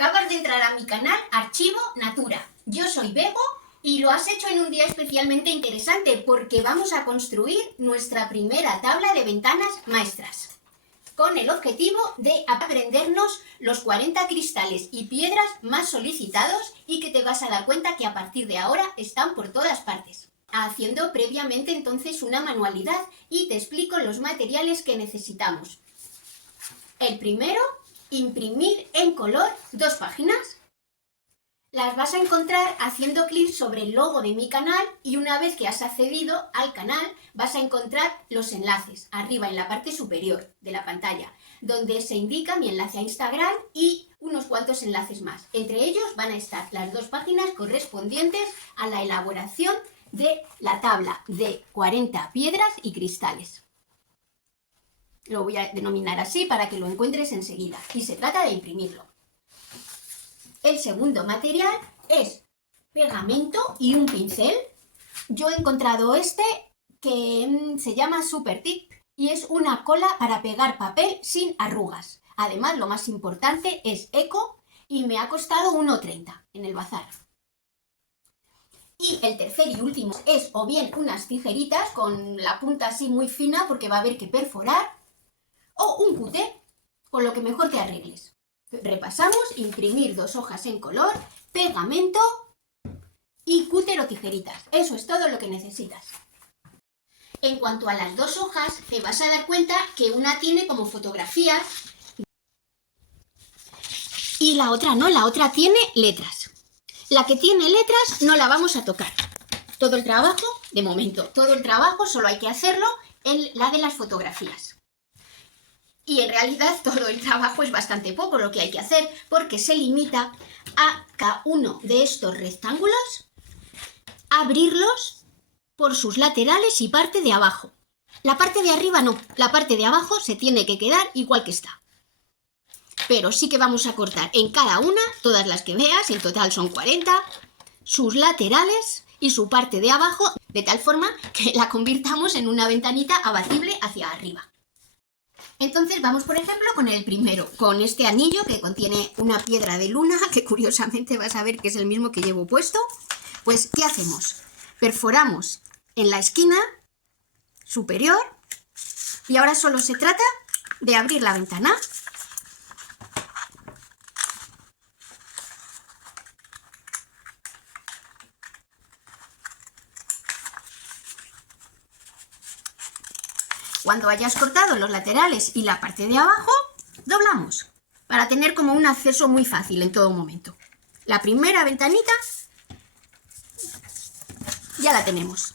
Acabas de entrar a mi canal Archivo Natura. Yo soy Bego y lo has hecho en un día especialmente interesante porque vamos a construir nuestra primera tabla de ventanas maestras con el objetivo de aprendernos los 40 cristales y piedras más solicitados y que te vas a dar cuenta que a partir de ahora están por todas partes. Haciendo previamente entonces una manualidad y te explico los materiales que necesitamos. El primero, imprimir en color 2 páginas. Las vas a encontrar haciendo clic sobre el logo de mi canal y una vez que has accedido al canal vas a encontrar los enlaces arriba en la parte superior de la pantalla, donde se indica mi enlace a Instagram y unos cuantos enlaces más. Entre ellos van a estar las 2 páginas correspondientes a la elaboración de la tabla de 40 piedras y cristales. Lo voy a denominar así para que lo encuentres enseguida y se trata de imprimirlo. El segundo material es pegamento y un pincel. Yo he encontrado este que se llama Super Tip y es una cola para pegar papel sin arrugas. Además, lo más importante es eco y me ha costado 1,30 en el bazar. Y el tercer y último es o bien unas tijeritas con la punta así muy fina porque va a haber que perforar, o un cúter, con lo que mejor te arregles. Repasamos: imprimir 2 hojas en color, pegamento y cúter o tijeritas. Eso es todo lo que necesitas. En cuanto a las 2 hojas, te vas a dar cuenta que una tiene como fotografías y la otra no, la otra tiene letras. La que tiene letras no la vamos a tocar. Todo el trabajo, de momento, todo el trabajo solo hay que hacerlo en la de las fotografías. Y en realidad todo el trabajo es bastante poco lo que hay que hacer porque se limita a cada uno de estos rectángulos, abrirlos por sus laterales y parte de abajo. La parte de arriba no, la parte de abajo se tiene que quedar igual que está. Pero sí que vamos a cortar en cada una, todas las que veas, en total son 40, sus laterales y su parte de abajo, de tal forma que la convirtamos en una ventanita abatible hacia arriba. Entonces vamos, por ejemplo, con el primero, con este anillo que contiene una piedra de luna, que curiosamente vas a ver que es el mismo que llevo puesto. Pues, ¿qué hacemos? Perforamos en la esquina superior y ahora solo se trata de abrir la ventana. Cuando hayas cortado los laterales y la parte de abajo, doblamos para tener como un acceso muy fácil en todo momento. La primera ventanita ya la tenemos.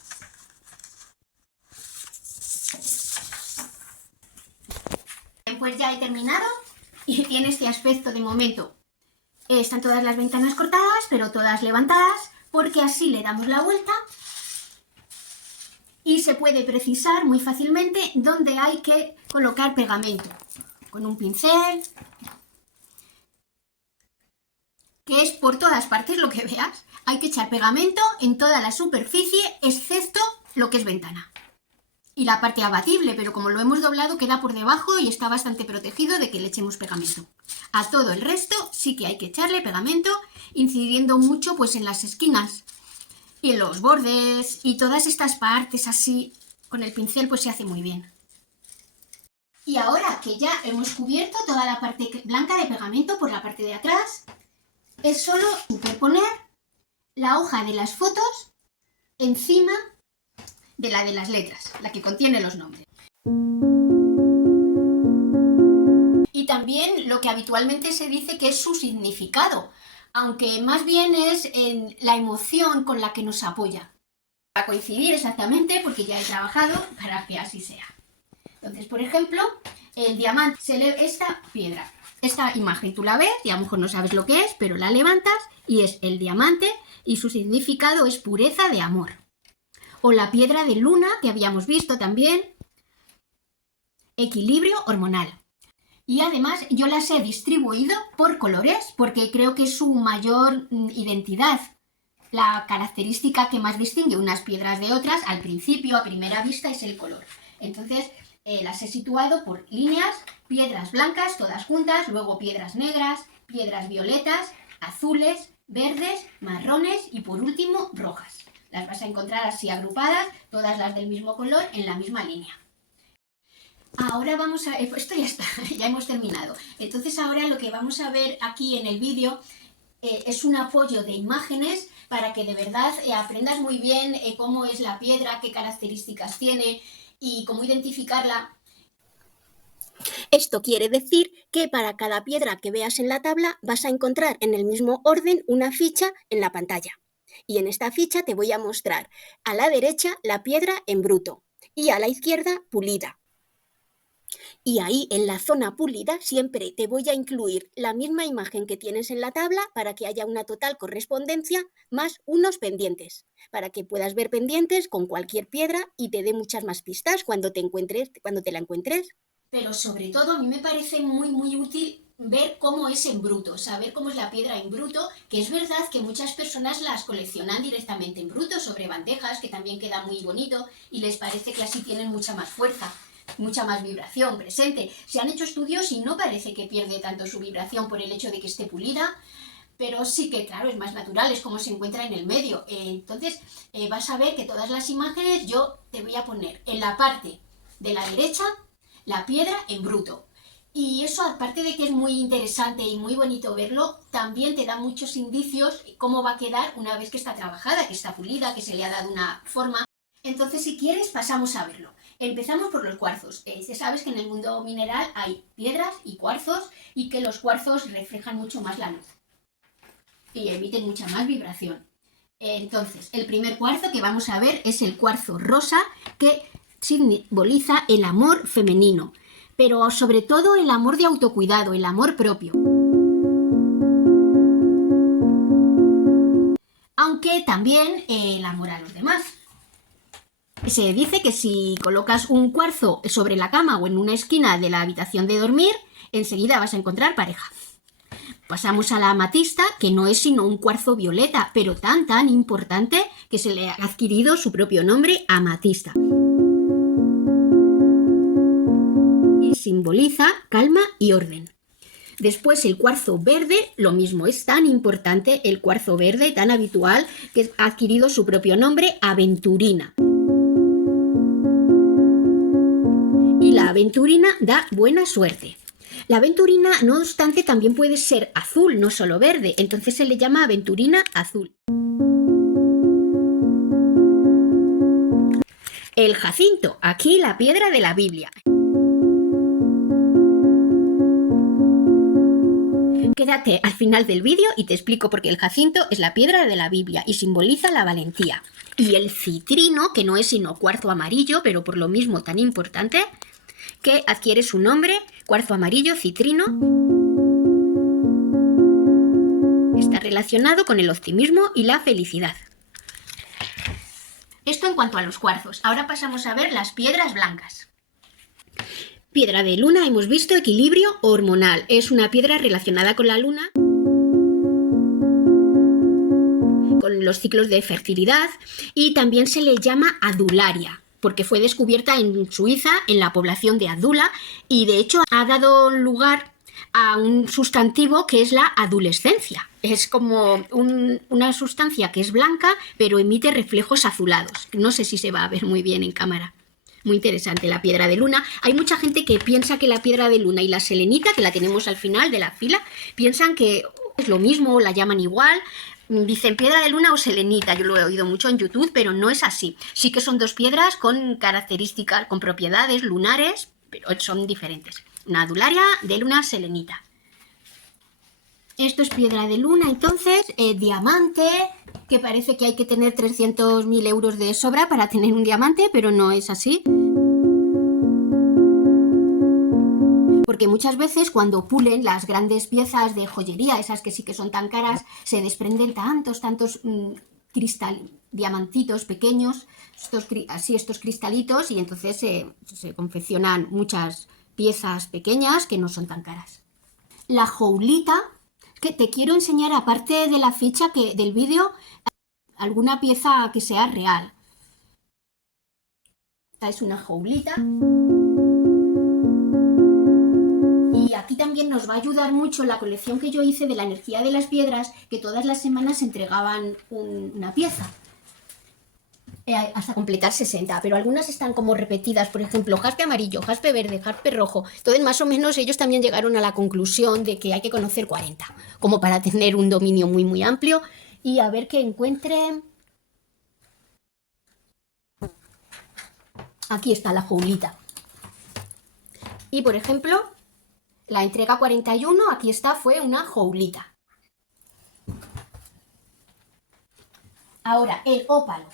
Pues ya he terminado y tiene este aspecto de momento. Están todas las ventanas cortadas, pero todas levantadas, porque así le damos la vuelta y se puede precisar muy fácilmente dónde hay que colocar pegamento. Con un pincel, que es por todas partes lo que veas. Hay que echar pegamento en toda la superficie, excepto lo que es ventana. Y la parte abatible, pero como lo hemos doblado queda por debajo y está bastante protegido de que le echemos pegamento. A todo el resto sí que hay que echarle pegamento, incidiendo mucho pues en las esquinas y en los bordes y todas estas partes así, con el pincel pues se hace muy bien. Y ahora que ya hemos cubierto toda la parte blanca de pegamento por la parte de atrás, es solo superponer la hoja de las fotos encima de la de las letras, la que contiene los nombres. Y también lo que habitualmente se dice que es su significado, aunque más bien es en la emoción con la que nos apoya. Para coincidir exactamente, porque ya he trabajado para que así sea. Entonces, por ejemplo, el diamante, esta piedra, esta imagen tú la ves y a lo mejor no sabes lo que es, pero la levantas y es el diamante y su significado es pureza de amor. O la piedra de luna, que habíamos visto también, equilibrio hormonal. Y además yo las he distribuido por colores porque creo que es su mayor identidad. La característica que más distingue unas piedras de otras al principio, a primera vista, es el color. Entonces las he situado por líneas, piedras blancas todas juntas, luego piedras negras, piedras violetas, azules, verdes, marrones y por último rojas. Las vas a encontrar así agrupadas, todas las del mismo color, en la misma línea. Ahora vamos a... esto ya está, ya hemos terminado. Entonces ahora lo que vamos a ver aquí en el vídeo es un apoyo de imágenes para que de verdad aprendas muy bien cómo es la piedra, qué características tiene y cómo identificarla. Esto quiere decir que para cada piedra que veas en la tabla vas a encontrar en el mismo orden una ficha en la pantalla. Y en esta ficha te voy a mostrar a la derecha la piedra en bruto y a la izquierda pulida. Y ahí en la zona pulida siempre te voy a incluir la misma imagen que tienes en la tabla para que haya una total correspondencia más unos pendientes, para que puedas ver pendientes con cualquier piedra y te dé muchas más pistas cuando te la encuentres. Pero sobre todo a mí me parece muy útil ver cómo es en bruto, saber cómo es la piedra en bruto, que es verdad que muchas personas las coleccionan directamente en bruto sobre bandejas, que también queda muy bonito y les parece que así tienen mucha más fuerza, mucha más vibración presente. Se han hecho estudios y no parece que pierde tanto su vibración por el hecho de que esté pulida, pero sí que, claro, es más natural, es como se encuentra en el medio. Entonces vas a ver que todas las imágenes yo te voy a poner en la parte de la derecha la piedra en bruto. Y eso, aparte de que es muy interesante y muy bonito verlo, también te da muchos indicios cómo va a quedar una vez que está trabajada, que está pulida, que se le ha dado una forma. Entonces, si quieres, pasamos a verlo. Empezamos por los cuarzos. Ya sabes que en el mundo mineral hay piedras y cuarzos y que los cuarzos reflejan mucho más la luz y emiten mucha más vibración. Entonces, el primer cuarzo que vamos a ver es el cuarzo rosa, que simboliza el amor femenino, pero sobre todo el amor de autocuidado, el amor propio. Aunque también el amor a los demás. Se dice que si colocas un cuarzo sobre la cama o en una esquina de la habitación de dormir, enseguida vas a encontrar pareja. Pasamos a la amatista, que no es sino un cuarzo violeta, pero tan importante que se le ha adquirido su propio nombre, amatista. Y simboliza calma y orden. Después el cuarzo verde, lo mismo, es tan importante el cuarzo verde, tan habitual, que ha adquirido su propio nombre, aventurina. Y la aventurina da buena suerte. La aventurina, no obstante, también puede ser azul, no solo verde, entonces se le llama aventurina azul. El jacinto, aquí la piedra de la Biblia. Quédate al final del vídeo y te explico por qué el jacinto es la piedra de la Biblia y simboliza la valentía. Y el citrino, que no es sino cuarzo amarillo, pero por lo mismo tan importante, que adquiere su nombre, cuarzo amarillo, citrino, está relacionado con el optimismo y la felicidad. Esto en cuanto a los cuarzos. Ahora pasamos a ver las piedras blancas. Piedra de luna, hemos visto equilibrio hormonal. Es una piedra relacionada con la luna, con los ciclos de fertilidad, y también se le llama adularia, porque fue descubierta en Suiza, en la población de Adula, y de hecho ha dado lugar a un sustantivo que es la adulescencia. Es como una sustancia que es blanca, pero emite reflejos azulados. No sé si se va a ver muy bien en cámara. Muy interesante la piedra de luna. Hay mucha gente que piensa que la piedra de luna y la selenita, que la tenemos al final de la fila, piensan que es lo mismo o la llaman igual. Dicen piedra de luna o selenita, yo lo he oído mucho en YouTube, pero no es así. Sí que son dos piedras con características, con propiedades lunares, pero son diferentes. Una adularia de luna, selenita. Esto es piedra de luna, entonces, diamante, que parece que hay que tener 300.000 euros de sobra para tener un diamante, pero no es así. Porque muchas veces cuando pulen las grandes piezas de joyería, esas que sí que son tan caras, se desprenden tantos diamantitos pequeños, estos cristalitos, y entonces se confeccionan muchas piezas pequeñas que no son tan caras. La joulita, que te quiero enseñar, aparte de la ficha del vídeo, alguna pieza que sea real. Esta es una joulita. Y aquí también nos va a ayudar mucho la colección que yo hice de la energía de las piedras, que todas las semanas entregaban una pieza. Hasta completar 60, pero algunas están como repetidas, por ejemplo, jaspe amarillo, jaspe verde, jaspe rojo. Entonces, más o menos, ellos también llegaron a la conclusión de que hay que conocer 40, como para tener un dominio muy, muy amplio. Y a ver que encuentre... Aquí está la joulita. Y, por ejemplo, la entrega 41, aquí está, fue una joulita. Ahora, el ópalo.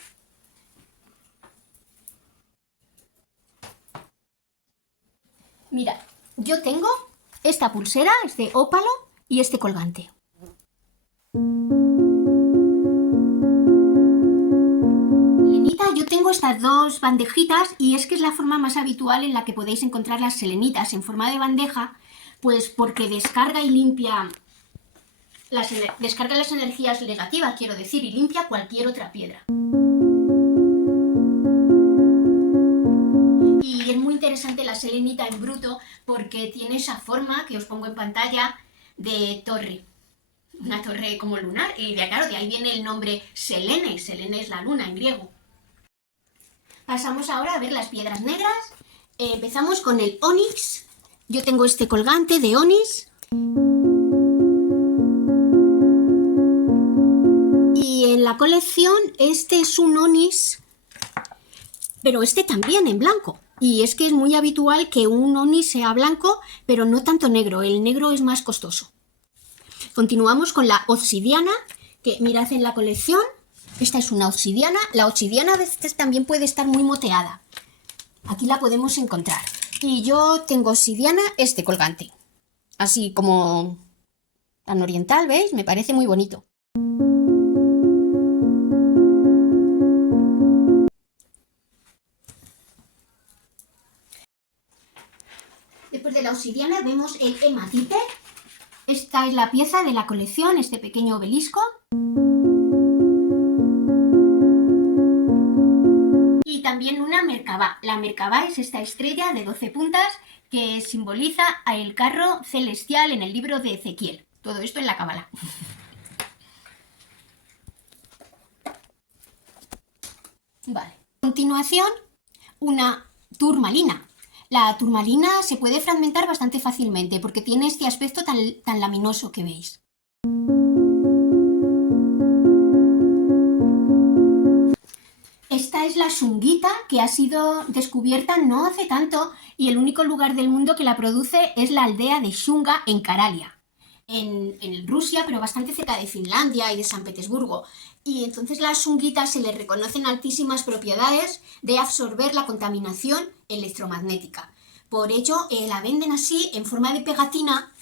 Mira, yo tengo esta pulsera, este ópalo y este colgante. Selenita, yo tengo estas dos bandejitas y es que es la forma más habitual en la que podéis encontrar las selenitas en forma de bandeja, pues porque descarga y limpia descarga las energías negativas, quiero decir, y limpia cualquier otra piedra. Y es muy interesante la selenita en bruto porque tiene esa forma que os pongo en pantalla de torre. Una torre como lunar, y claro, de ahí viene el nombre Selene. Selene es la luna en griego. Pasamos ahora a ver las piedras negras. Empezamos con el onix. Yo tengo este colgante de onix. Y en la colección este es un onix, pero este también en blanco. Y es que es muy habitual que un onix sea blanco, pero no tanto negro. El negro es más costoso. Continuamos con la obsidiana, que mirad en la colección. Esta es una obsidiana. La obsidiana a veces también puede estar muy moteada. Aquí la podemos encontrar. Y yo tengo obsidiana, este colgante. Así como tan oriental, ¿veis? Me parece muy bonito. Después de la obsidiana vemos el hematite. Esta es la pieza de la colección, este pequeño obelisco. Y también una Merkabah. La Merkabah es esta estrella de 12 puntas que simboliza el carro celestial en el libro de Ezequiel. Todo esto en la Cábala. Vale. A continuación, una turmalina. La turmalina se puede fragmentar bastante fácilmente porque tiene este aspecto tan laminoso que veis. Esta es la shungita, que ha sido descubierta no hace tanto y el único lugar del mundo que la produce es la aldea de Shunga en Karalia, en Rusia, pero bastante cerca de Finlandia y de San Petersburgo. Y entonces la shungita se le reconocen altísimas propiedades de absorber la contaminación electromagnética. Por ello la venden así en forma de pegatina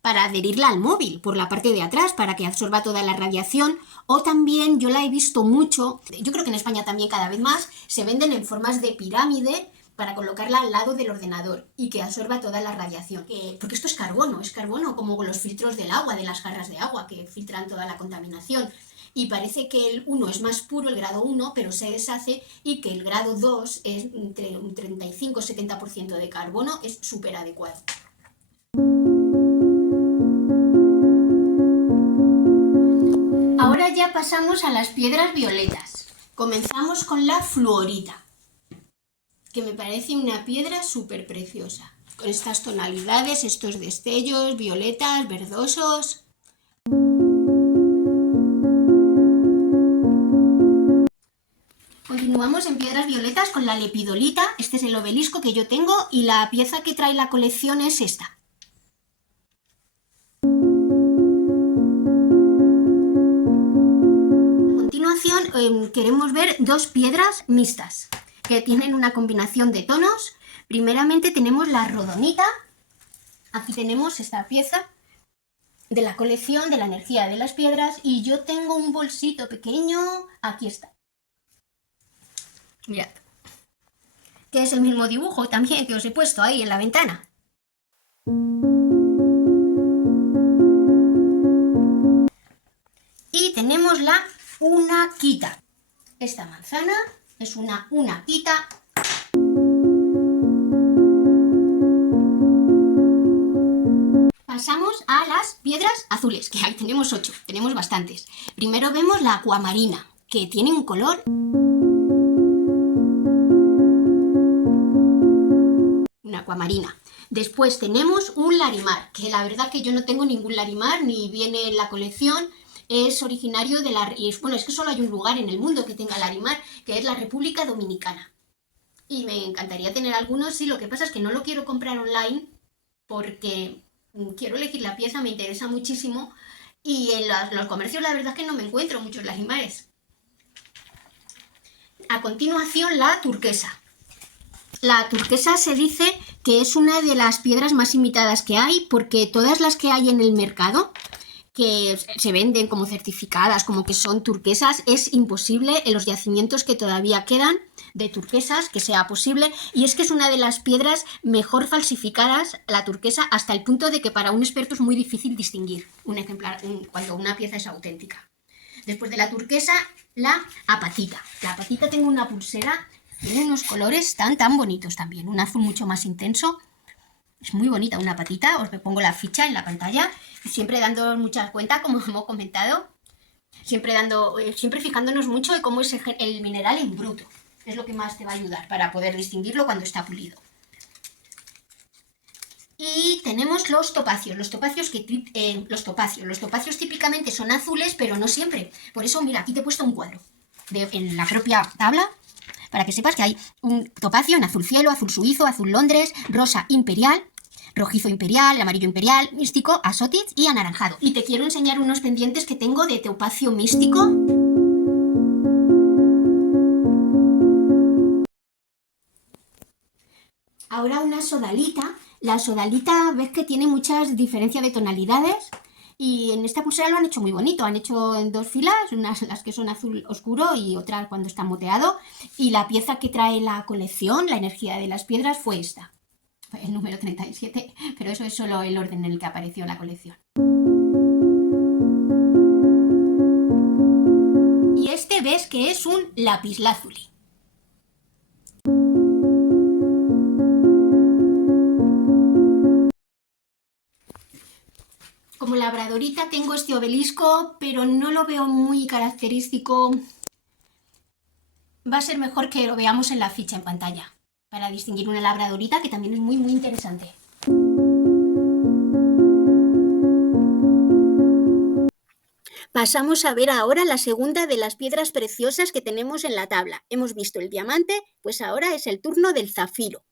para adherirla al móvil por la parte de atrás para que absorba toda la radiación, o también yo la he visto mucho, yo creo que en España también cada vez más, se venden en formas de pirámide para colocarla al lado del ordenador y que absorba toda la radiación. Porque esto es carbono como los filtros del agua, de las jarras de agua que filtran toda la contaminación. Y parece que el 1 es más puro, el grado 1, pero se deshace, y que el grado 2 es entre un 35-70% de carbono, es súper adecuado. Ahora ya pasamos a las piedras violetas. Comenzamos con la fluorita, que me parece una piedra súper preciosa, con estas tonalidades, estos destellos violetas, verdosos. Continuamos en piedras violetas con la lepidolita. Este es el obelisco que yo tengo y la pieza que trae la colección es esta. Queremos ver dos piedras mixtas que tienen una combinación de tonos. Primeramente tenemos la rodonita. Aquí tenemos esta pieza de la colección de la energía de las piedras y yo tengo un bolsito pequeño. Aquí está. Mirad. Que es el mismo dibujo también que os he puesto ahí en la ventana. Y tenemos la unaquita. Esta manzana es una unaquita. las piedras azules, que ahí tenemos 8, tenemos bastantes. Primero vemos la acuamarina, que tiene un color... Una acuamarina. Después tenemos un larimar, que la verdad que yo no tengo ningún larimar, ni viene en la colección. Es originario de la... Bueno, es que solo hay un lugar en el mundo que tenga larimar, que es la República Dominicana. Y me encantaría tener algunos, sí, lo que pasa es que no lo quiero comprar online porque quiero elegir la pieza, me interesa muchísimo, y en los comercios la verdad es que no me encuentro muchos larimares. A continuación, la turquesa. La turquesa se dice que es una de las piedras más imitadas que hay, porque todas las que hay en el mercado, que se venden como certificadas, como que son turquesas, es imposible en los yacimientos que todavía quedan de turquesas que sea posible, y es que es una de las piedras mejor falsificadas, la turquesa, hasta el punto de que para un experto es muy difícil distinguir un ejemplar cuando una pieza es auténtica. Después de la turquesa, la apatita. La apatita, tengo una pulsera, tiene unos colores tan bonitos también, un azul mucho más intenso. Es muy bonita una apatita, os pongo la ficha en la pantalla, siempre dando mucha cuenta, como hemos comentado, siempre fijándonos mucho de cómo es el mineral en bruto. Es lo que más te va a ayudar para poder distinguirlo cuando está pulido. Y tenemos los topacios. Los topacios típicamente son azules, pero no siempre. Por eso, mira, aquí te he puesto un cuadro en la propia tabla, para que sepas que hay un topacio en azul cielo, azul suizo, azul Londres, rosa imperial, rojizo imperial, amarillo imperial, místico, azotic y anaranjado. Y te quiero enseñar unos pendientes que tengo de topacio místico. Ahora una sodalita. La sodalita, ves que tiene muchas diferencias de tonalidades, y en esta pulsera lo han hecho muy bonito. Han hecho en 2 filas, unas las que son azul oscuro y otras cuando está moteado. Y la pieza que trae la colección, la energía de las piedras, fue esta. Fue el número 37, pero eso es solo el orden en el que apareció la colección. Y este ves que es un lapislázuli. Como labradorita tengo este obelisco, pero no lo veo muy característico. Va a ser mejor que lo veamos en la ficha en pantalla, para distinguir una labradorita, que también es muy interesante. Pasamos a ver ahora la segunda de las piedras preciosas que tenemos en la tabla. Hemos visto el diamante, pues ahora es el turno del zafiro,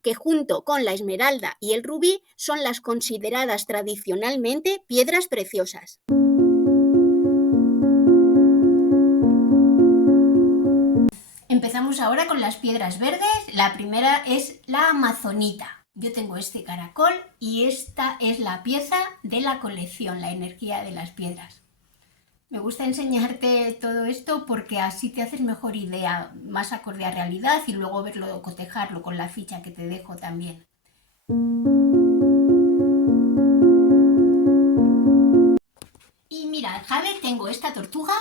que junto con la esmeralda y el rubí son las consideradas tradicionalmente piedras preciosas. Empezamos ahora con las piedras verdes. La primera es la amazonita. Yo tengo este caracol y esta es la pieza de la colección, la energía de las piedras. Me gusta enseñarte todo esto porque así te haces mejor idea, más acorde a realidad, y luego verlo, cotejarlo con la ficha que te dejo también. Y mira, en jade tengo esta tortuga.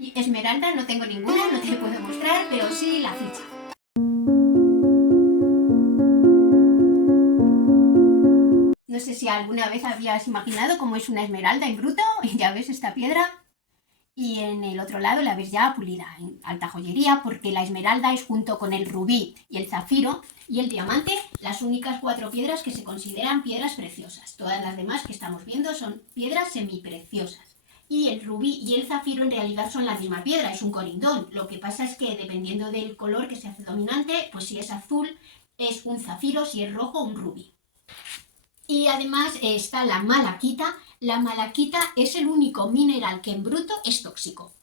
Y esmeralda no tengo ninguna, no te puedo mostrar, pero sí la ficha. No sé si alguna vez habías imaginado cómo es una esmeralda en bruto, y ya ves esta piedra. Y en el otro lado la ves ya pulida, en alta joyería, porque la esmeralda es, junto con el rubí y el zafiro y el diamante, las únicas 4 piedras que se consideran piedras preciosas. Todas las demás que estamos viendo son piedras semipreciosas. Y el rubí y el zafiro en realidad son la misma piedra, es un corindón. Lo que pasa es que dependiendo del color que se hace dominante, pues si es azul es un zafiro, si es rojo un rubí. Y además está la malaquita. La malaquita es el único mineral que en bruto es tóxico.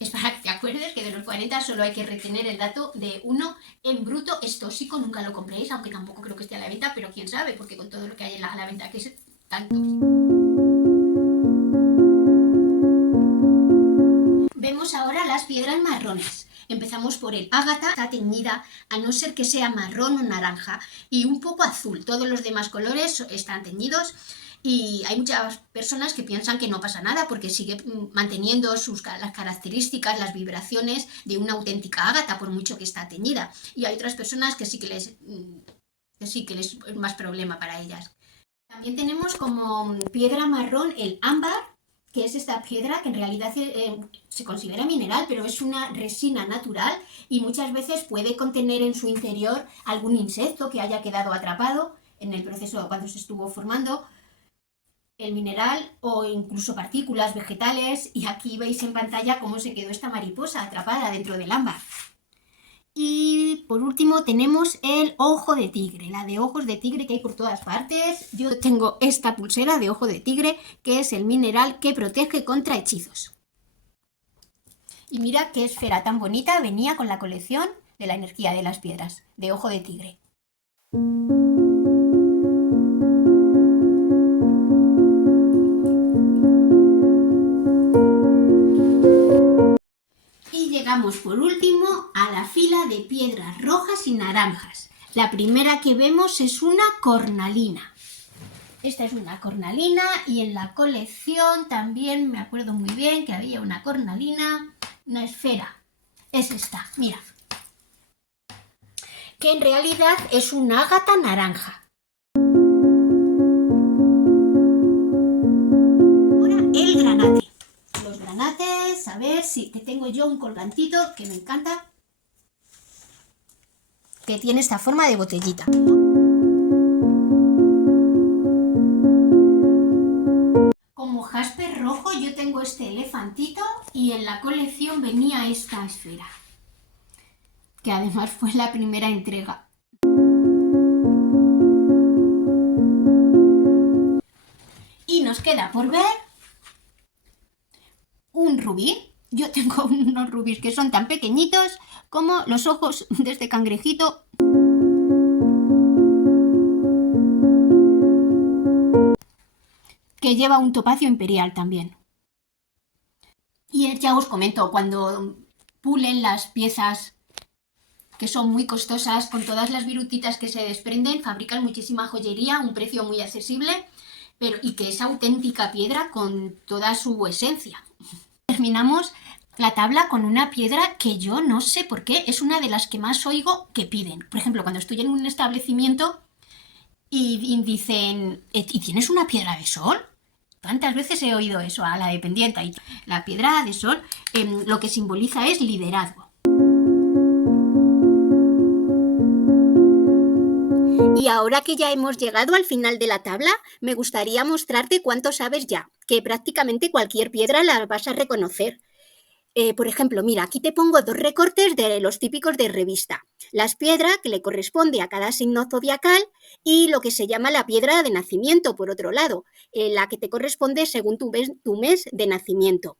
Es para que te acuerdes que de los 40 solo hay que retener el dato de 1. En bruto es tóxico, nunca lo compréis, aunque tampoco creo que esté a la venta, pero quién sabe, porque con todo lo que hay a la venta que es tan tóxico. Vemos ahora las piedras marrones. Empezamos por el ágata, está teñida, a no ser que sea marrón o naranja, y un poco azul. Todos los demás colores están teñidos, y hay muchas personas que piensan que no pasa nada porque sigue manteniendo las características, las vibraciones de una auténtica ágata, por mucho que está teñida. Y hay otras personas que sí que les que sí que es más problema para ellas. También tenemos como piedra marrón el ámbar, que es esta piedra que en realidad se considera mineral, pero es una resina natural y muchas veces puede contener en su interior algún insecto que haya quedado atrapado en el proceso cuando se estuvo formando el mineral o incluso partículas vegetales, y aquí veis en pantalla cómo se quedó esta mariposa atrapada dentro del ámbar. Y por último tenemos el ojo de tigre, la de ojos de tigre que hay por todas partes. Yo tengo esta pulsera de ojo de tigre, que es el mineral que protege contra hechizos. Y mira qué esfera tan bonita venía con la colección de la energía de las piedras, de ojo de tigre. Y llegamos por último a la fila de piedras rojas y naranjas. La primera que vemos es una cornalina. Esta es una cornalina y en la colección también me acuerdo muy bien que había una cornalina, una esfera. Es esta, mira. Que en realidad es un ágata naranja. Ahora el granate. Los granates, a ver si que tengo yo un colgantito que me encanta, que tiene esta forma de botellita. Como jaspe rojo yo tengo este elefantito y en la colección venía esta esfera, que además fue la primera entrega. Y nos queda por ver un rubí. Yo tengo unos rubíes que son tan pequeñitos como los ojos de este cangrejito. Que lleva un topacio imperial también. Y ya os comento, cuando pulen las piezas que son muy costosas, con todas las virutitas que se desprenden, fabrican muchísima joyería a un precio muy accesible, y que es auténtica piedra con toda su esencia. Terminamos la tabla con una piedra que yo no sé por qué es una de las que más oigo que piden. Por ejemplo, cuando estoy en un establecimiento y dicen, ¿y tienes una piedra de sol? ¿Cuántas veces he oído eso a la dependienta? Y la piedra de sol lo que simboliza es liderazgo. Y ahora que ya hemos llegado al final de la tabla, me gustaría mostrarte cuánto sabes ya, que prácticamente cualquier piedra la vas a reconocer. Por ejemplo, mira, aquí te pongo 2 recortes de los típicos de revista. Las piedras que le corresponde a cada signo zodiacal y lo que se llama la piedra de nacimiento, por otro lado, la que te corresponde según tu mes de nacimiento.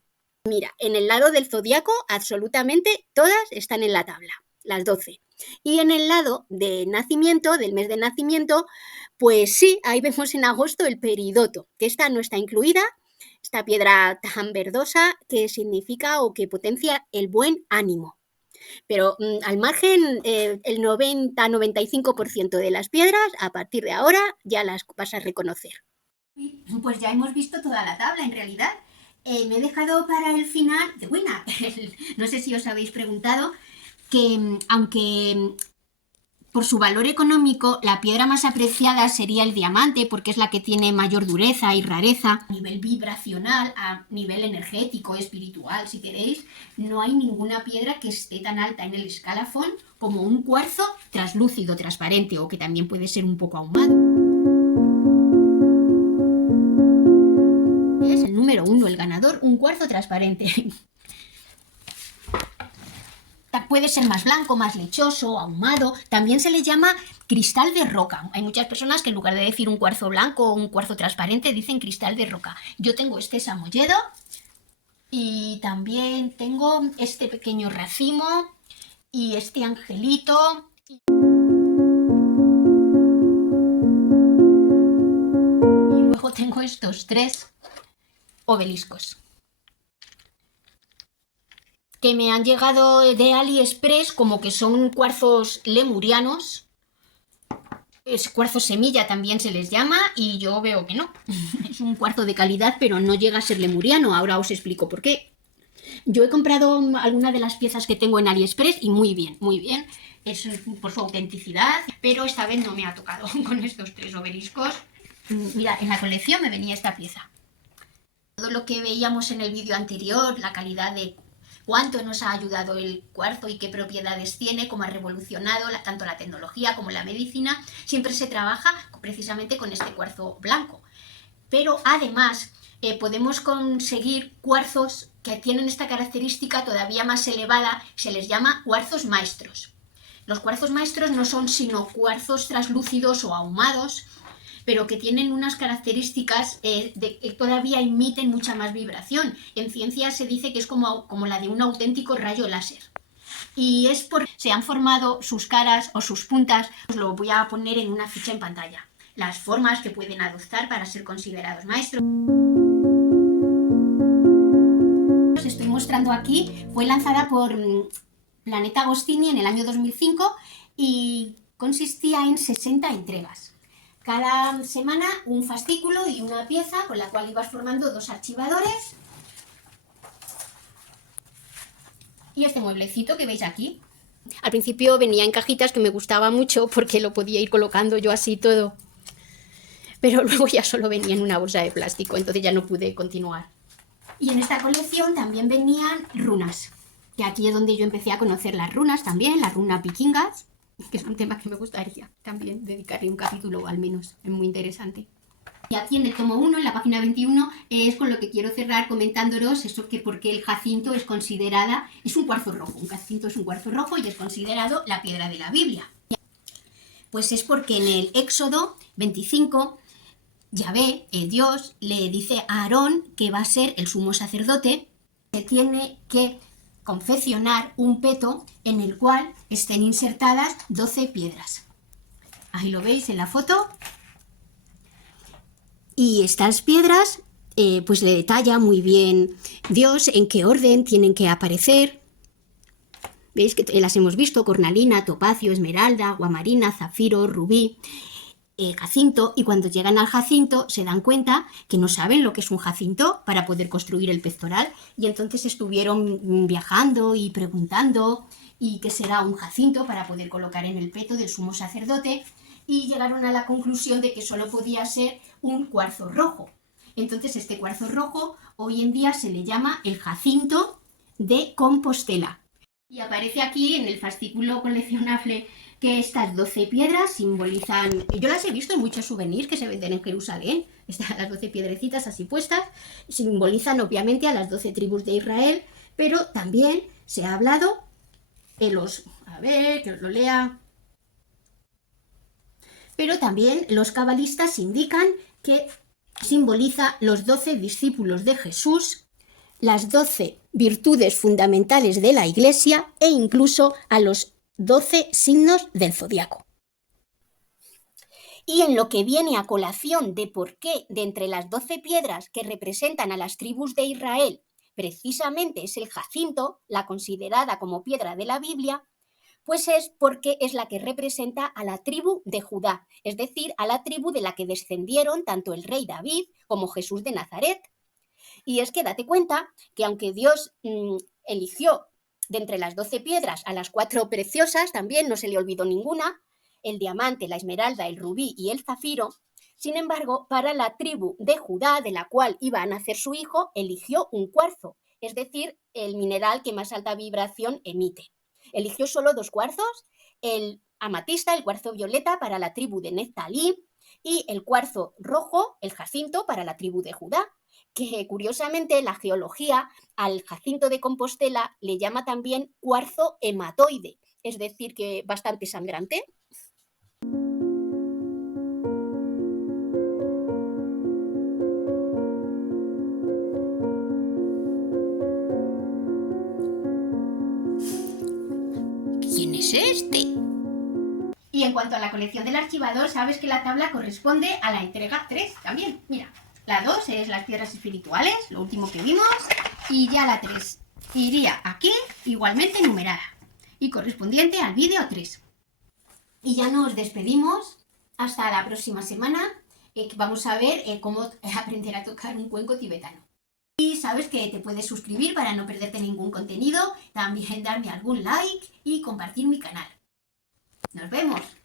Mira, en el lado del zodiaco absolutamente todas están en la tabla, las 12. Y en el lado de nacimiento, del mes de nacimiento, pues sí, ahí vemos en agosto el peridoto, que esta no está incluida, esta piedra tan verdosa que significa o que potencia el buen ánimo. Pero al margen, el 90-95% de las piedras, a partir de ahora, ya las vas a reconocer. Pues ya hemos visto toda la tabla, en realidad. Me he dejado para el final, de buena, no sé si os habéis preguntado, que aunque por su valor económico la piedra más apreciada sería el diamante, porque es la que tiene mayor dureza y rareza, a nivel vibracional, a nivel energético, espiritual, si queréis, no hay ninguna piedra que esté tan alta en el escalafón como un cuarzo translúcido, transparente, o que también puede ser un poco ahumado. Es el número 1, el ganador, un cuarzo transparente. Puede ser más blanco, más lechoso, ahumado. También se le llama cristal de roca. Hay muchas personas que en lugar de decir un cuarzo blanco o un cuarzo transparente dicen cristal de roca. Yo tengo este samoyedo y también tengo este pequeño racimo y este angelito. Y luego tengo estos 3 obeliscos que me han llegado de AliExpress, como que son cuarzos lemurianos. Es cuarzo semilla también se les llama, y yo veo que no. Es un cuarzo de calidad, pero no llega a ser lemuriano. Ahora os explico por qué. Yo he comprado alguna de las piezas que tengo en AliExpress y muy bien, muy bien. es por su autenticidad, pero esta vez no me ha tocado con estos 3 obeliscos. Mira, en la colección me venía esta pieza. Todo lo que veíamos en el vídeo anterior, la calidad de cuánto nos ha ayudado el cuarzo y qué propiedades tiene, cómo ha revolucionado tanto la tecnología como la medicina, siempre se trabaja precisamente con este cuarzo blanco. Pero además podemos conseguir cuarzos que tienen esta característica todavía más elevada, se les llama cuarzos maestros. Los cuarzos maestros no son sino cuarzos translúcidos o ahumados, pero que tienen unas características que todavía emiten mucha más vibración. En ciencia se dice que es como la de un auténtico rayo láser. Y es porque se han formado sus caras o sus puntas, os lo voy a poner en una ficha en pantalla. Las formas que pueden adoptar para ser considerados maestros. Os estoy mostrando aquí, fue lanzada por Planeta Agostini en el año 2005 y consistía en 60 entregas. Cada semana un fascículo y una pieza con la cual ibas formando 2 archivadores. Y este mueblecito que veis aquí. Al principio venía en cajitas que me gustaba mucho porque lo podía ir colocando yo así todo. Pero luego ya solo venía en una bolsa de plástico, entonces ya no pude continuar. Y en esta colección también venían runas, que aquí es donde yo empecé a conocer las runas también, las runas vikingas, que es un tema que me gustaría también dedicarle un capítulo al menos, es muy interesante. Y aquí en el tomo 1, en la página 21, es con lo que quiero cerrar comentándoos eso que porque el jacinto es un cuarzo rojo, un jacinto es un cuarzo rojo y es considerado la piedra de la Biblia. Pues es porque en el Éxodo 25, Yahvé, Dios, le dice a Aarón que va a ser el sumo sacerdote, que tiene que confeccionar un peto en el cual estén insertadas 12 piedras. Ahí lo veis en la foto. Y estas piedras, pues le detalla muy bien Dios en qué orden tienen que aparecer. Veis que las hemos visto: cornalina, topacio, esmeralda, aguamarina, zafiro, rubí, jacinto. Y cuando llegan al jacinto se dan cuenta que no saben lo que es un jacinto para poder construir el pectoral. Y entonces estuvieron viajando y preguntando ¿y qué será un jacinto? Para poder colocar en el peto del sumo sacerdote. Y llegaron a la conclusión de que solo podía ser un cuarzo rojo. Entonces este cuarzo rojo hoy en día se le llama el jacinto de Compostela. Y aparece aquí en el fascículo coleccionable que estas 12 piedras simbolizan, yo las he visto en muchos souvenirs que se venden en Jerusalén, las 12 piedrecitas así puestas, simbolizan obviamente a las 12 tribus de Israel, pero también se ha hablado que os lo lea. Pero también los cabalistas indican que simboliza los 12 discípulos de Jesús, las 12 virtudes fundamentales de la Iglesia e incluso a los 12 signos del zodiaco. Y en lo que viene a colación de por qué de entre las 12 piedras que representan a las tribus de Israel, precisamente es el jacinto, la considerada como piedra de la Biblia, pues es porque es la que representa a la tribu de Judá, es decir, a la tribu de la que descendieron tanto el rey David como Jesús de Nazaret. Y es que date cuenta que aunque Dios eligió de entre las 12 piedras a las 4 preciosas, también no se le olvidó ninguna, el diamante, la esmeralda, el rubí y el zafiro, sin embargo, para la tribu de Judá, de la cual iba a nacer su hijo, eligió un cuarzo, es decir, el mineral que más alta vibración emite. Eligió solo 2 cuarzos, el amatista, el cuarzo violeta para la tribu de Neftalí y el cuarzo rojo, el jacinto, para la tribu de Judá, que curiosamente la geología al jacinto de Compostela le llama también cuarzo hematoide, es decir, que bastante sangrante. ¿Quién es este? Y en cuanto a la colección del archivador, sabes que la tabla corresponde a la entrega 3 también. Mira, la 2 es las piedras espirituales, lo último que vimos, y ya la 3 iría aquí, igualmente numerada, y correspondiente al vídeo 3. Y ya nos despedimos hasta la próxima semana, vamos a ver cómo aprender a tocar un cuenco tibetano. Y sabes que te puedes suscribir para no perderte ningún contenido, también darme algún like y compartir mi canal. Nos vemos.